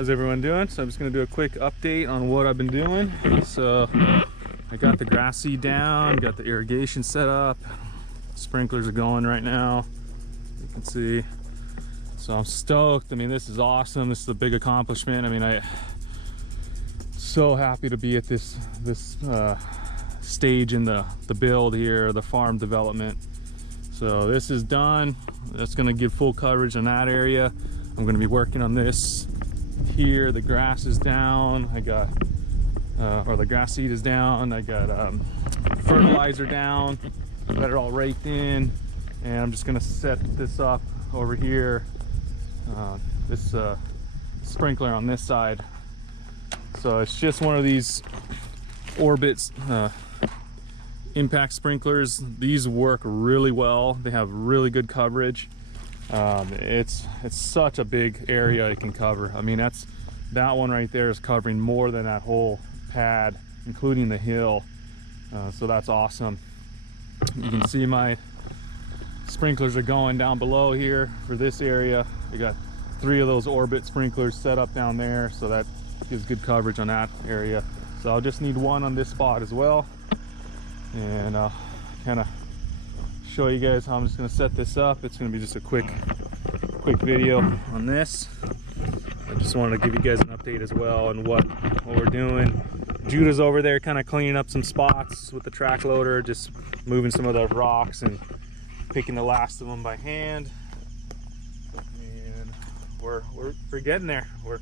how's everyone doing? So I'm just gonna do a quick update on what I've been doing. So I got the grass seed down, got the irrigation set up, sprinklers are going right now, you can see. So I'm stoked. I mean, this is awesome. This is a big accomplishment. I mean, I'm so happy to be at this stage in the build here, the farm development. So this is done. That's gonna give full coverage on that area. I'm gonna be working on this here. The grass is down. I got, or the grass seed is down. I got fertilizer down. Got it all raked in. And I'm just gonna set this up over here. This sprinkler on this side. So it's just one of these Orbit impact sprinklers. These work really well. They have really good coverage. It's such a big area it can cover. I mean, that one right there is covering more than that whole pad, including the hill. So that's awesome. You can see my sprinklers are going down below here for this area. I got 3 of those Orbit sprinklers set up down there, so that gives good coverage on that area. So I'll just need one on this spot as well, and I'll kind of show you guys how I'm just going to set this up. It's going to be just a quick video on this. I just wanted to give you guys an update as well on what we're doing. Judah's over there kind of cleaning up some spots with the track loader, just moving some of those rocks and picking the last of them by hand. And we're getting there. We're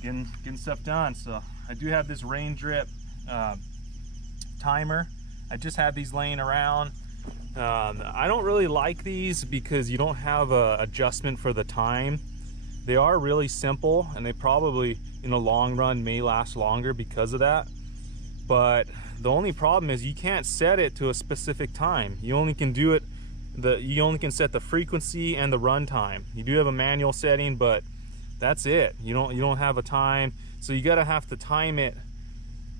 getting stuff done. So I do have this rain drip timer. I just had these laying around. I don't really like these because you don't have a adjustment for the time. They are really simple, and they probably in the long run may last longer because of that. But the only problem is you can't set it to a specific time. You only can do it, you only can set the frequency and the run time. You do have a manual setting, but that's it. You don't have a time, so you gotta have to time it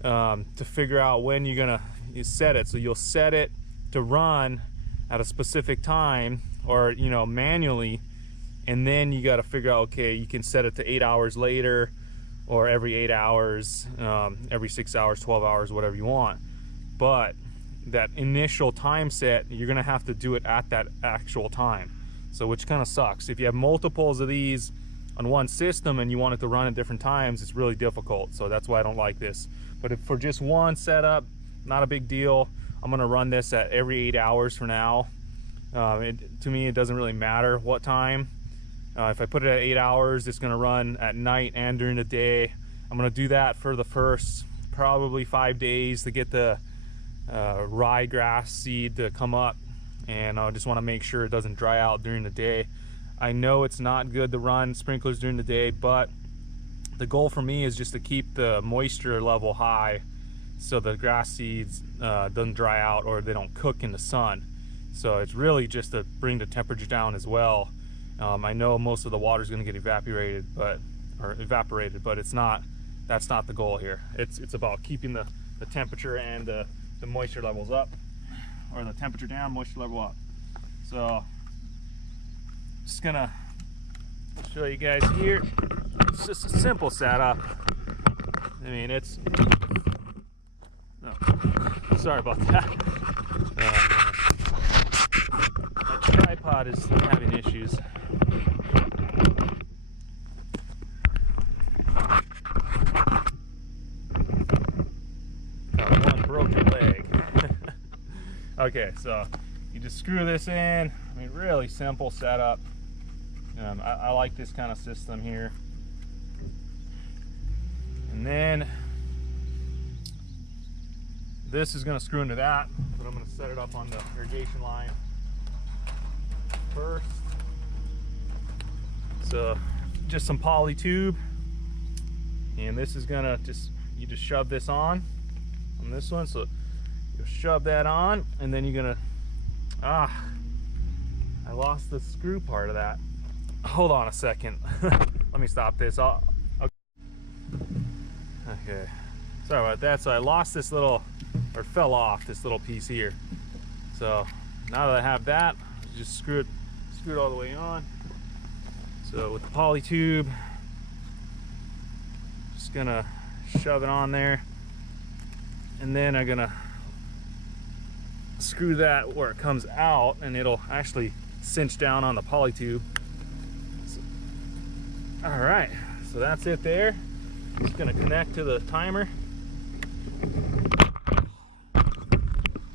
to figure out when you're gonna set it. So you'll set it to run at a specific time, or manually, and then you got to figure out, okay, you can set it to 8 hours later, or every 8 hours, every 6 hours, 12 hours, whatever you want. But that initial time set, you're gonna have to do it at that actual time, so which kind of sucks. If you have multiples of these on one system and you want it to run at different times, it's really difficult. So that's why I don't like this. But if for just one setup, not a big deal. I'm gonna run this at every 8 hours for now. To me, it doesn't really matter what time. If I put it at 8 hours, it's gonna run at night and during the day. I'm gonna do that for the first probably 5 days to get the ryegrass seed to come up, and I just want to make sure it doesn't dry out during the day. I know it's not good to run sprinklers during the day, but the goal for me is just to keep the moisture level high so the grass seeds doesn't dry out or they don't cook in the sun. So it's really just to bring the temperature down as well. I know most of the water is going to get evaporated, but it's not. That's not the goal here. It's about keeping the temperature and the moisture levels up, or the temperature down, moisture level up. So just gonna show you guys here. It's just a simple setup. I mean, it's sorry about that. My tripod is having issues. One broken leg. Okay, so you just screw this in. I mean, really simple setup. I like this kind of system here. And then this is going to screw into that, but I'm going to set it up on the irrigation line first. So just some poly tube, and this is going to you just shove this on this one. So you'll shove that on, and then you're going to, I lost the screw part of that. Hold on a second. Let me stop this. Okay, sorry about that. So I lost this little, or fell off this little piece here. So now that I have that, just screw it all the way on. So with the poly tube, just gonna shove it on there, and then I'm gonna screw that where it comes out, and it'll actually cinch down on the poly tube. So, all right, so that's it there. Just gonna connect to the timer.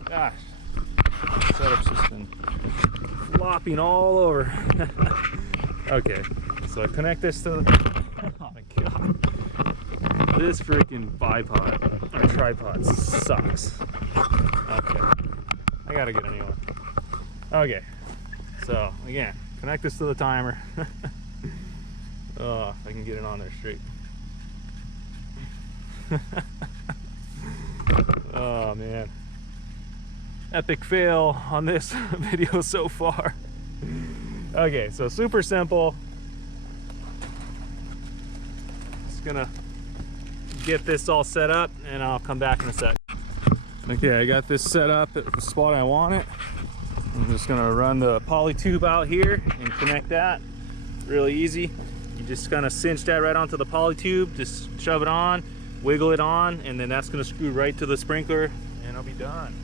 Gosh, setup's just been flopping all over. Okay, so I connect this to the, oh my god, this freaking bipod or tripod sucks. Okay, I gotta get a new one. Okay, so again, connect this to the timer. Oh, if I can get it on there straight. Oh man, epic fail on this video so far. Okay, so super simple. Just gonna get this all set up and I'll come back in a sec. Okay, I got this set up at the spot I want it. I'm just gonna run the poly tube out here and connect that. Really easy. You just kind of cinch that right onto the poly tube, just shove it on, wiggle it on, and then that's gonna screw right to the sprinkler and I'll be done.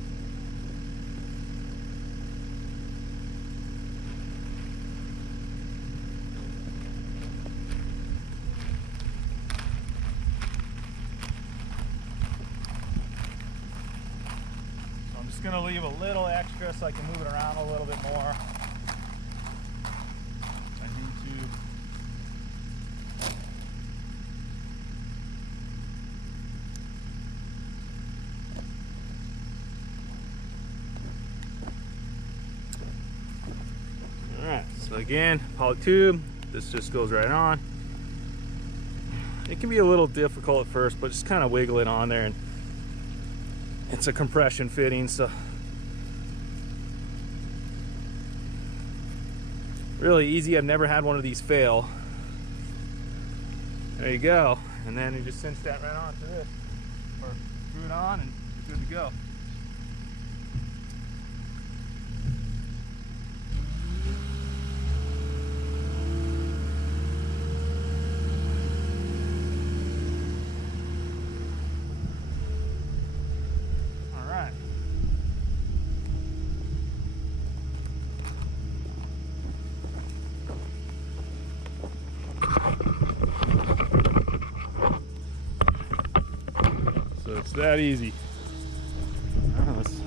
So I'm just gonna leave a little extra so I can move it around a little bit more. So again, poly tube, this just goes right on. It can be a little difficult at first, but just kind of wiggle it on there, and it's a compression fitting, so really easy. I've never had one of these fail. There you go, and then you just cinch that right onto this, or screw it on and you're good to go. It's that easy. Let's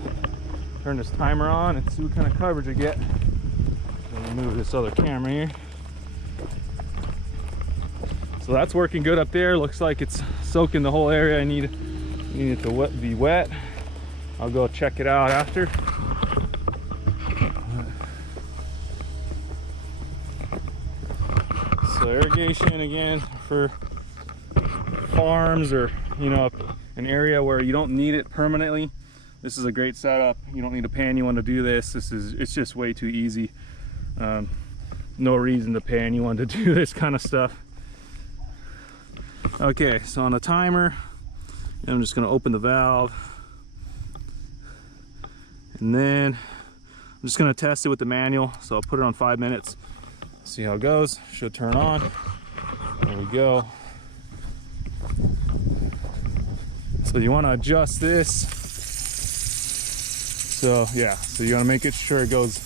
turn this timer on and see what kind of coverage I get. Let me move this other camera here. So that's working good up there. Looks like it's soaking the whole area. I need it to be wet. I'll go check it out after. So irrigation, again, for farms, or you know, an area where you don't need it permanently, this is a great setup. You don't need to pay anyone to do this. It's just way too easy. No reason to pay anyone to do this kind of stuff. Okay, so on the timer, I'm just going to open the valve, and then I'm just going to test it with the manual. So I'll put it on 5 minutes, see how it goes. Should turn on. There we go. So you want to adjust this. So yeah, so you want to make it sure it goes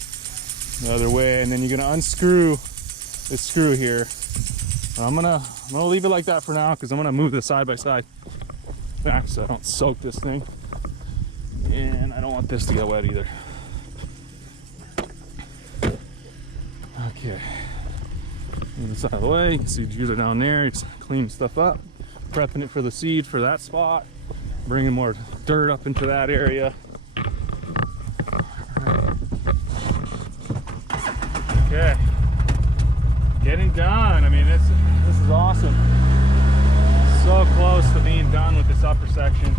the other way, and then you're going to unscrew this screw here. I'm gonna leave it like that for now, because I'm gonna move this side by side back so I don't soak this thing, and I don't want this to get wet either. Okay, move this out of the way. You can see the juicer down there. It's cleaning stuff up, prepping it for the seed for that spot, bringing more dirt up into that area. Okay, getting done. I mean, this is awesome. So close to being done with this upper section.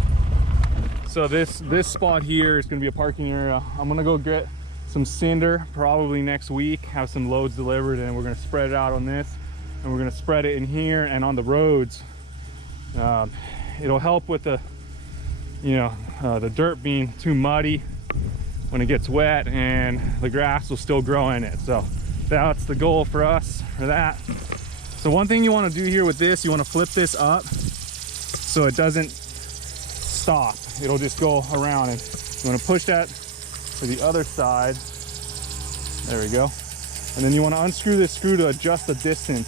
So this spot here is going to be a parking area. I'm going to go get some cinder probably next week, have some loads delivered, and we're going to spread it out on this, and we're going to spread it in here and on the roads. It'll help with the, the dirt being too muddy when it gets wet, and the grass will still grow in it. So that's the goal for us for that. So one thing you want to do here with this, you want to flip this up so it doesn't stop. It'll just go around, and you want to push that to the other side. There we go. And then you want to unscrew this screw to adjust the distance.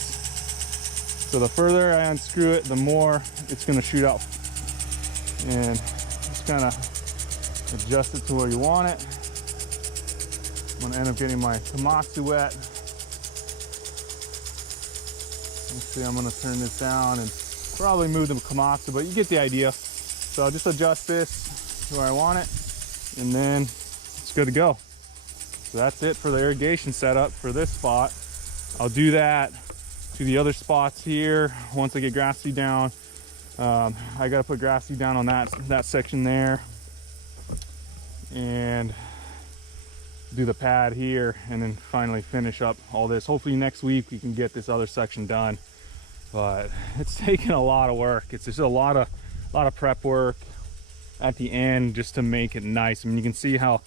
So the further I unscrew it, the more it's going to shoot out. And just kind of adjust it to where you want it. I'm going to end up getting my Komatsu wet. Let's see, I'm going to turn this down and probably move the Komatsu, but you get the idea. So I'll just adjust this to where I want it, and then it's good to go. So that's it for the irrigation setup for this spot. I'll do that to the other spots here once I get grass seed down. I got to put grass seed down on that section there, and do the pad here, and then finally finish up all this. Hopefully next week we can get this other section done, but it's taken a lot of work. It's just a lot of prep work at the end just to make it nice. I mean, you can see how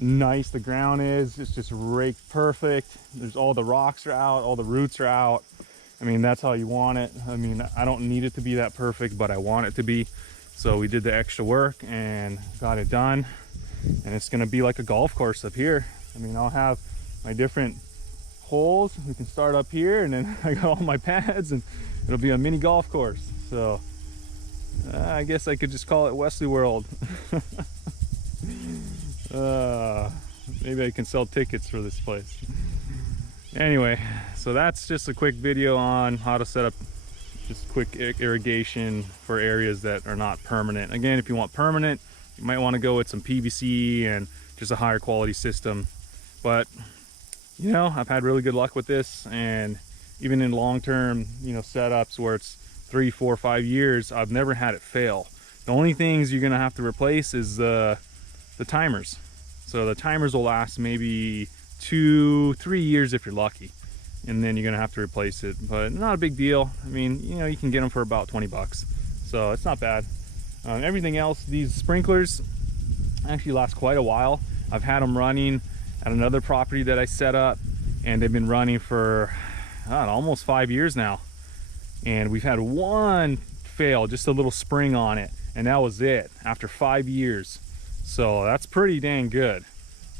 nice the ground is. It's just raked perfect. There's all the rocks are out, all the roots are out. I mean, that's how you want it. I mean, I don't need it to be that perfect, but I want it to be. So we did the extra work and got it done. And it's gonna be like a golf course up here. I mean, I'll have my different holes. We can start up here, and then I got all my pads, and it'll be a mini golf course. So I guess I could just call it Wesley World. Maybe I can sell tickets for this place. Anyway, so that's just a quick video on how to set up just quick irrigation for areas that are not permanent. Again, if you want permanent, you might want to go with some PVC and just a higher quality system. But you know, I've had really good luck with this, and even in long-term, you know, setups where it's 3, 4, 5 years, I've never had it fail. The only things you're gonna have to replace is the timers. So the timers will last maybe 2, 3 years if you're lucky, and then you're gonna have to replace it, but not a big deal. I mean, you know, you can get them for about 20 bucks, so it's not bad. Everything else, these sprinklers actually last quite a while. I've had them running at another property that I set up, and they've been running for almost 5 years now. And we've had one fail, just a little spring on it, and that was it after 5 years. So that's pretty dang good.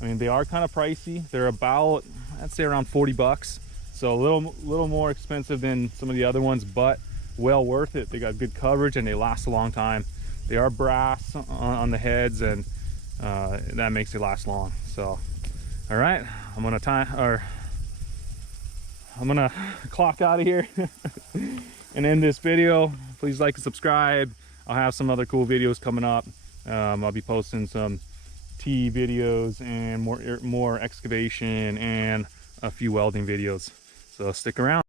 I mean, they are kind of pricey. They're about, I'd say, around 40 bucks. So a little more expensive than some of the other ones, but well worth it. They got good coverage and they last a long time. They are brass on the heads, and that makes it last long. So, all right, I'm gonna clock out of here and end this video. Please like and subscribe. I'll have some other cool videos coming up. I'll be posting some tea videos and more excavation and a few welding videos. So stick around.